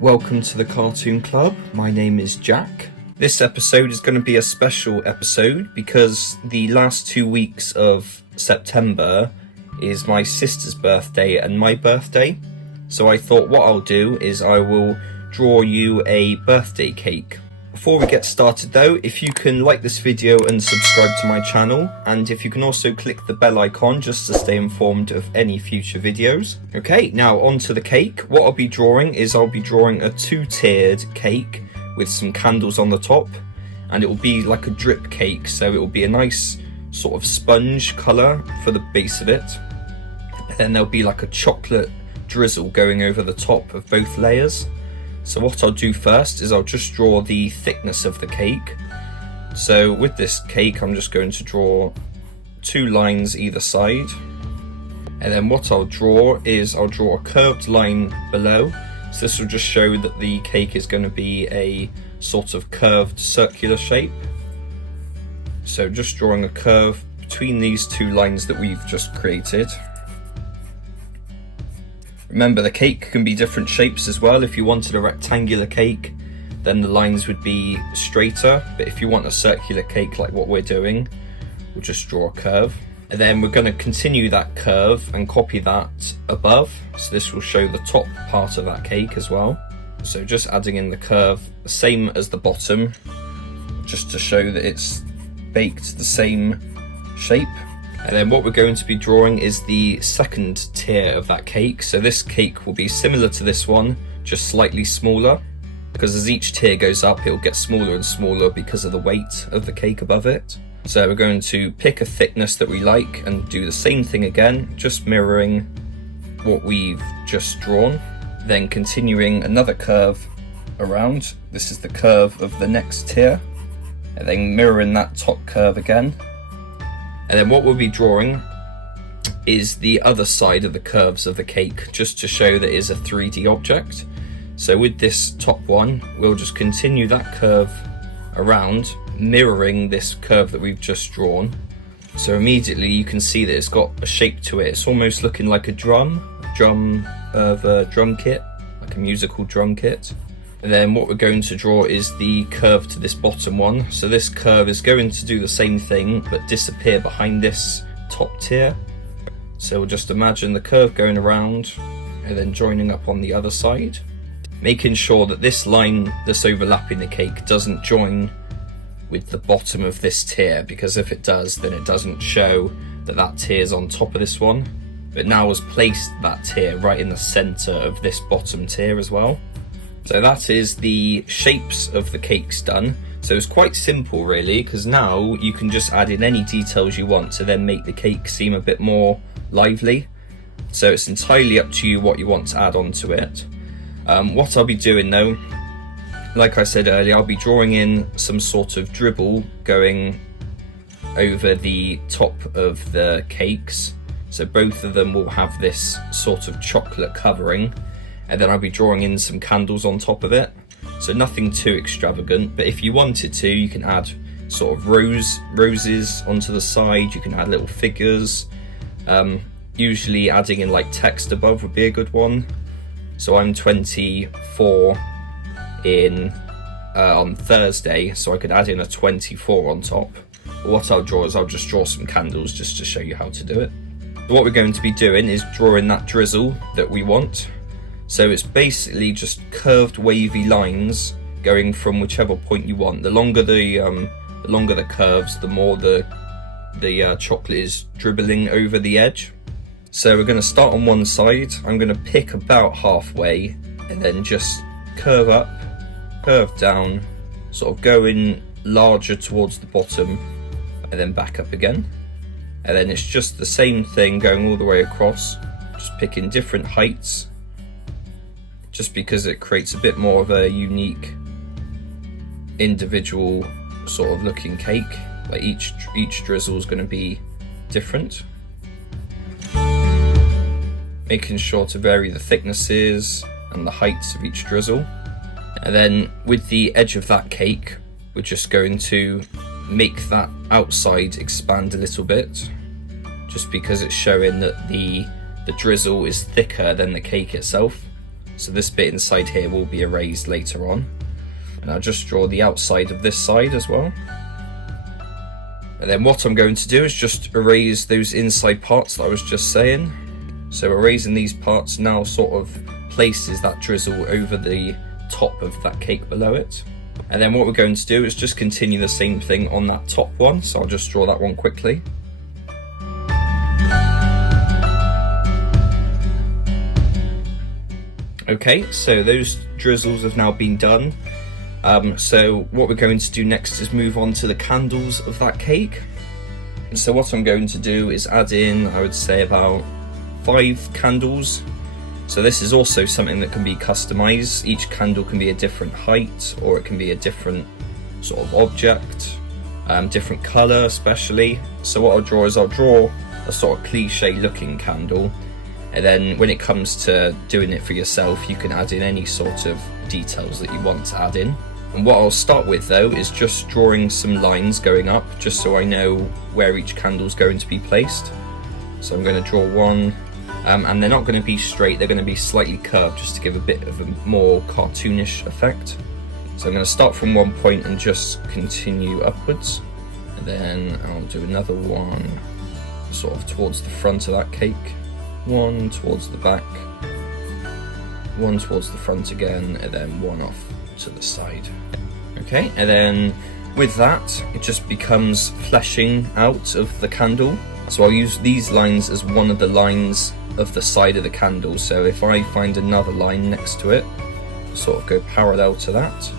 Welcome to the Cartoon Club. My name is Jack. This episode is going to be a special episode because the last 2 weeks of September is my sister's birthday and my birthday. So I thought what I'll do is I will draw you a birthday cake. Before we get started though, if you can like this video and subscribe to my channel, and if you can also click the bell icon just to stay informed of any future videos. Okay, now onto the cake. What I'll be drawing is I'll be drawing a 2-tiered cake with some candles on the top, and it will be like a drip cake, so it will be a nice sort of sponge colour for the base of it. And then there'll be like a chocolate drizzle going over the top of both layers. So what I'll do first is I'll just draw the thickness of the cake. So with this cake I'm just going to draw 2 lines either side, and then what I'll draw is I'll draw a curved line below. So this will just show that the cake is going to be a sort of curved circular shape. So just drawing a curve between these 2 lines that we've just created. Remember, the cake can be different shapes as well. If you wanted a rectangular cake, then the lines would be straighter, but if you want a circular cake like what we're doing, we'll just draw a curve. And then we're going to continue that curve and copy that above, so this will show the top part of that cake as well. So just adding in the curve, the same as the bottom, just to show that it's baked the same shape. And then what we're going to be drawing is the second tier of that cake. So this cake will be similar to this one, just slightly smaller, because as each tier goes up, it will get smaller and smaller because of the weight of the cake above it. So we're going to pick a thickness that we like and do the same thing again, just mirroring what we've just drawn. Then continuing another curve around. This is the curve of the next tier. And then mirroring that top curve again. And then what we'll be drawing is the other side of the curves of the cake, just to show that it is a 3D object. So with this top one, we'll just continue that curve around, mirroring this curve that we've just drawn. So immediately you can see that it's got a shape to it. It's almost looking like a drum kit, like a musical drum kit. And then what we're going to draw is the curve to this bottom one. So this curve is going to do the same thing, but disappear behind this top tier. So we'll just imagine the curve going around and then joining up on the other side, making sure that this line that's overlapping the cake doesn't join with the bottom of this tier, because if it does, then it doesn't show that that tier is on top of this one. But now has placed that tier right in the center of this bottom tier as well. So that is the shapes of the cakes done. So it's quite simple really, because now you can just add in any details you want to then make the cake seem a bit more lively. So it's entirely up to you what you want to add onto it. What I'll be doing though, like I said earlier, I'll be drawing in some sort of dribble going over the top of the cakes. So both of them will have this sort of chocolate covering. And then I'll be drawing in some candles on top of it. So nothing too extravagant, but if you wanted to, you can add sort of roses onto the side, you can add little figures. Usually adding in like text above would be a good one. So I'm 24 on Thursday, so I could add in a 24 on top. But what I'll draw is I'll just draw some candles just to show you how to do it. So what we're going to be doing is drawing that drizzle that we want. So it's basically just curved wavy lines going from whichever point you want. The longer the curves, the more the chocolate is dribbling over the edge. So we're going to start on one side. I'm going to pick about halfway and then just curve up, curve down, sort of going larger towards the bottom and then back up again. And then it's just the same thing going all the way across, just picking different heights, just because it creates a bit more of a unique individual sort of looking cake. Like each drizzle is going to be different. Making sure to vary the thicknesses and the heights of each drizzle. And then with the edge of that cake, we're just going to make that outside expand a little bit, just because it's showing that the drizzle is thicker than the cake itself. So this bit inside here will be erased later on. And I'll just draw the outside of this side as well. And then what I'm going to do is just erase those inside parts that I was just saying. So erasing these parts now sort of places that drizzle over the top of that cake below it. And then what we're going to do is just continue the same thing on that top one. So I'll just draw that one quickly. Okay, so those drizzles have now been done. So what we're going to do next is move on to the candles of that cake. So what I'm going to do is add in, I would say, about 5 candles. So this is also something that can be customized. Each candle can be a different height, or it can be a different sort of object, different color especially. So what I'll draw is I'll draw a sort of cliche looking candle, and then when it comes to doing it for yourself, you can add in any sort of details that you want to add in. And what I'll start with though is just drawing some lines going up, just so I know where each candle is going to be placed. So I'm going to draw one, and they're not going to be straight, they're going to be slightly curved just to give a bit of a more cartoonish effect. So I'm going to start from one point and just continue upwards, and then I'll do another one sort of towards the front of that cake, one towards the back, one towards the front again, and then one off to the side. Okay, and then with that it just becomes fleshing out of the candle. So I'll use these lines as one of the lines of the side of the candle. So if I find another line next to it, sort of go parallel to that,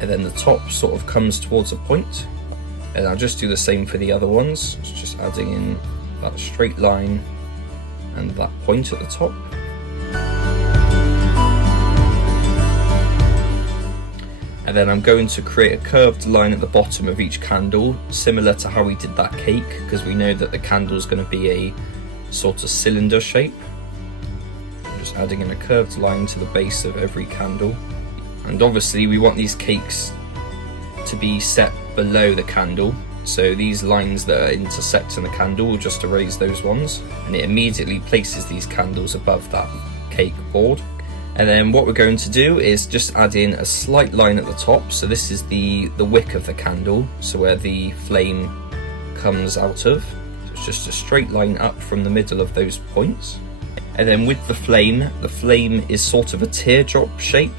and then the top sort of comes towards a point, and I'll just do the same for the other ones. It's just adding in that straight line and that point at the top. And then I'm going to create a curved line at the bottom of each candle, similar to how we did that cake, because we know that the candle is going to be a sort of cylinder shape. I'm just adding in a curved line to the base of every candle. And obviously we want these cakes to be set below the candle, so these lines that are intersecting the candle will just erase those ones, and it immediately places these candles above that cake board. And then what we're going to do is just add in a slight line at the top. So this is the wick of the candle, so where the flame comes out of. So it's just a straight line up from the middle of those points. And then with the flame is sort of a teardrop shape.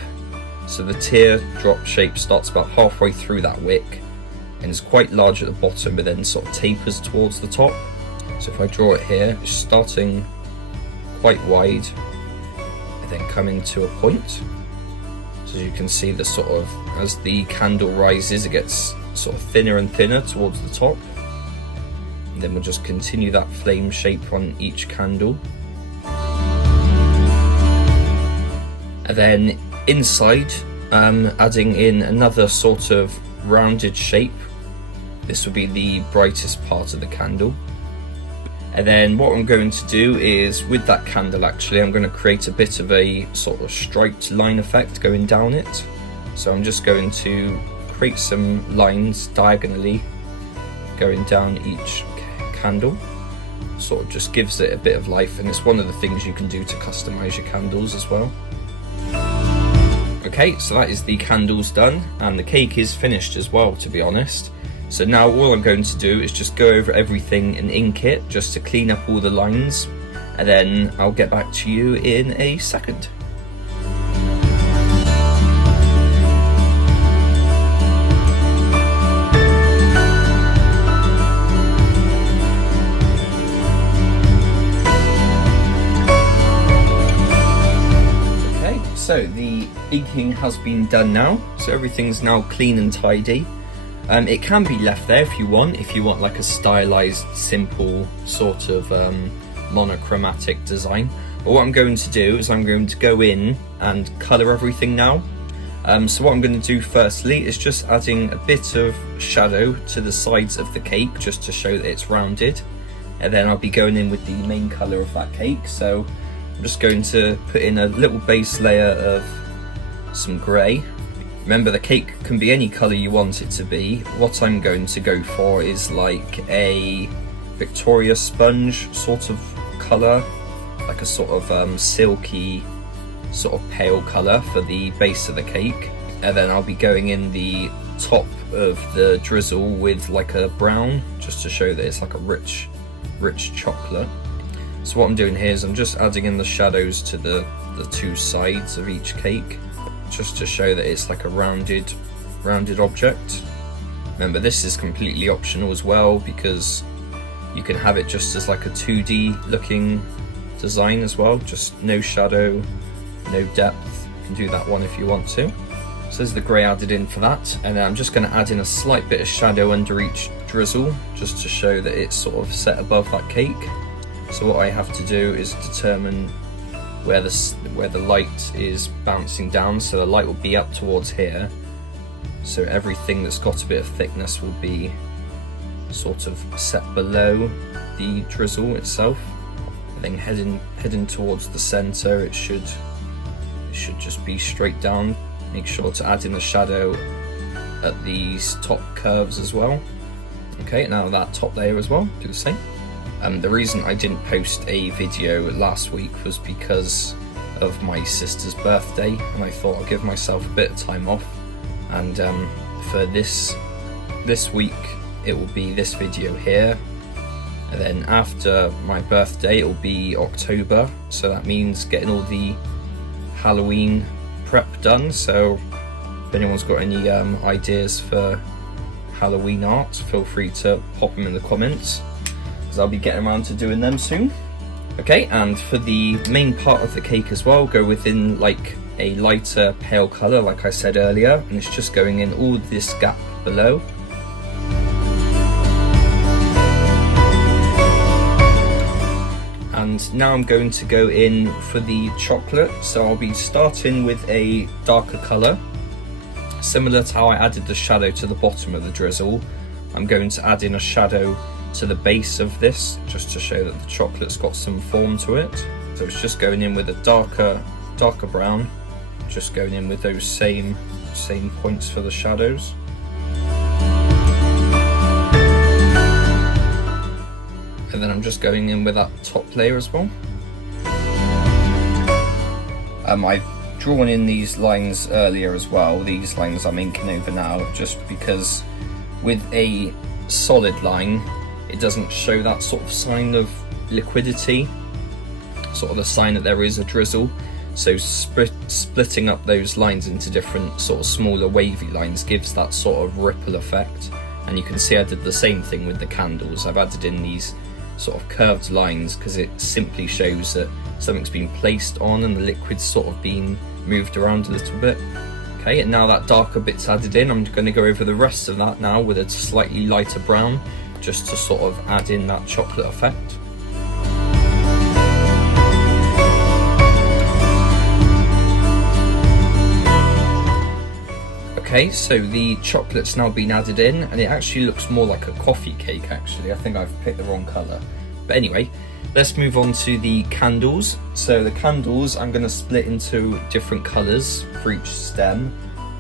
So the teardrop shape starts about halfway through that wick, and it's quite large at the bottom, but then sort of tapers towards the top. So if I draw it here, it's starting quite wide, then coming to a point. So you can see the sort of, as the candle rises, it gets sort of thinner and thinner towards the top. And then we'll just continue that flame shape on each candle. And then inside, adding in another sort of rounded shape. This will be the brightest part of the candle. And then what I'm going to do is, with that candle actually, I'm going to create a bit of a sort of striped line effect going down it. So I'm just going to create some lines diagonally going down each candle. Sort of just gives it a bit of life, and it's one of the things you can do to customize your candles as well. Okay, so that is the candles done, and the cake is finished as well, to be honest. So now all I'm going to do is just go over everything and ink it, just to clean up all the lines, and then I'll get back to you in a second. Okay, so the inking has been done now, so everything's now clean and tidy. It can be left there if you want like a stylized, simple sort of monochromatic design. But what I'm going to do is I'm going to go in and colour everything now. So what I'm going to do firstly is just adding a bit of shadow to the sides of the cake, just to show that it's rounded. And then I'll be going in with the main colour of that cake. So I'm just going to put in a little base layer of some grey. Remember, the cake can be any colour you want it to be. What I'm going to go for is like a Victoria sponge sort of colour, like a sort of silky sort of pale colour for the base of the cake, and then I'll be going in the top of the drizzle with like a brown, just to show that it's like a rich chocolate. So what I'm doing here is I'm just adding in the shadows to the two sides of each cake, just to show that it's like a rounded object. Remember, this is completely optional as well, because you can have it just as like a 2D looking design as well, just no shadow, no depth. You can do that one if you want to. So there's the grey added in for that, and then I'm just going to add in a slight bit of shadow under each drizzle, just to show that it's sort of set above that cake. So what I have to do is determine where the light is bouncing down, so the light will be up towards here, so everything that's got a bit of thickness will be sort of set below the drizzle itself, and then heading towards the center, it should just be straight down. Make sure to add in the shadow at these top curves as well. Okay, now that top layer as well, do the same. The reason I didn't post a video last week was because of my sister's birthday, and I thought I'd give myself a bit of time off, and for this week it will be this video here, and then after my birthday it will be October, so that means getting all the Halloween prep done. So if anyone's got any ideas for Halloween art, feel free to pop them in the comments, because I'll be getting around to doing them soon. Okay, and for the main part of the cake as well, go within like a lighter pale colour like I said earlier, and it's just going in all this gap below. And now I'm going to go in for the chocolate, so I'll be starting with a darker colour. Similar to how I added the shadow to the bottom of the drizzle, I'm going to add in a shadow to the base of this, just to show that the chocolate's got some form to it. So it's just going in with a darker brown, just going in with those same points for the shadows. And then I'm just going in with that top layer as well. I've drawn in these lines earlier as well. These lines I'm inking over now, just because with a solid line it doesn't show that sort of sign of liquidity, sort of the sign that there is a drizzle. So splitting up those lines into different sort of smaller wavy lines gives that sort of ripple effect. And you can see I did the same thing with the candles. I've added in these sort of curved lines because it simply shows that something's been placed on and the liquid's sort of been moved around a little bit. Okay, and now that darker bit's added in, I'm going to go over the rest of that now with a slightly lighter brown, just to sort of add in that chocolate effect. Okay, so the chocolate's now been added in, and it actually looks more like a coffee cake actually. I think I've picked the wrong colour. But anyway, let's move on to the candles. So the candles I'm going to split into different colours for each stem.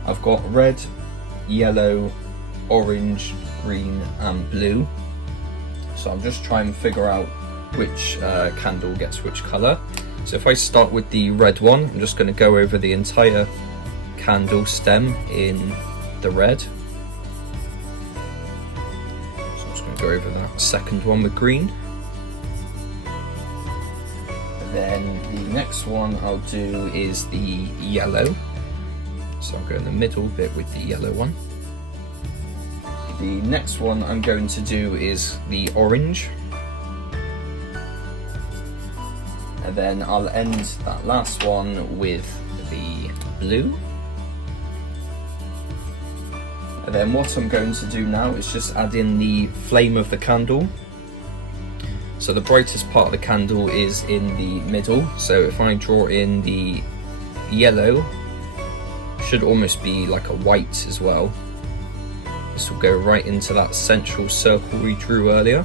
I've got red, yellow, orange, green and blue. So I'm just trying to figure out which candle gets which colour. So if I start with the red one, I'm just going to go over the entire candle stem in the red. So I'm just going to go over that second one with green. And then the next one I'll do is the yellow. So I'll go in the middle bit with the yellow one. The next one I'm going to do is the orange. And then I'll end that last one with the blue. And then what I'm going to do now is just add in the flame of the candle. So the brightest part of the candle is in the middle. So if I draw in the yellow, should almost be like a white as well. This will go right into that central circle we drew earlier.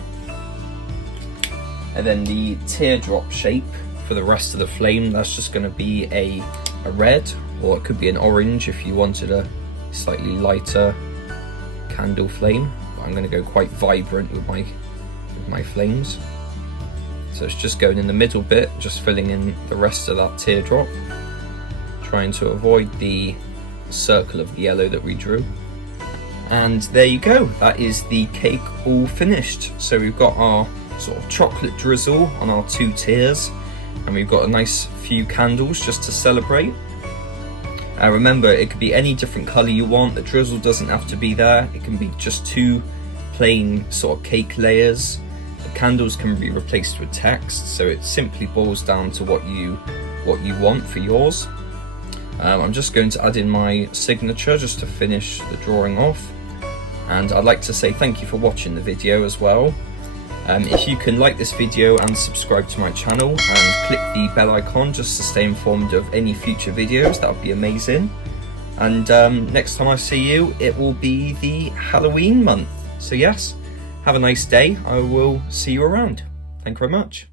And then the teardrop shape for the rest of the flame, that's just going to be a red, or it could be an orange if you wanted a slightly lighter candle flame. But I'm going to go quite vibrant with my flames. So it's just going in the middle bit, just filling in the rest of that teardrop. trying to avoid the circle of yellow that we drew. And there you go, that is the cake all finished. So we've got our sort of chocolate drizzle on our 2 tiers, and we've got a nice few candles just to celebrate. Remember, it could be any different colour you want. The drizzle doesn't have to be there. It can be just 2 plain sort of cake layers. The candles can be replaced with text, so it simply boils down to what you want for yours. I'm just going to add in my signature just to finish the drawing off, and I'd like to say thank you for watching the video as well. If you can like this video and subscribe to my channel and click the bell icon just to stay informed of any future videos, that would be amazing. And next time I see you, it will be the Halloween month. So yes, have a nice day. I will see you around. Thank you very much.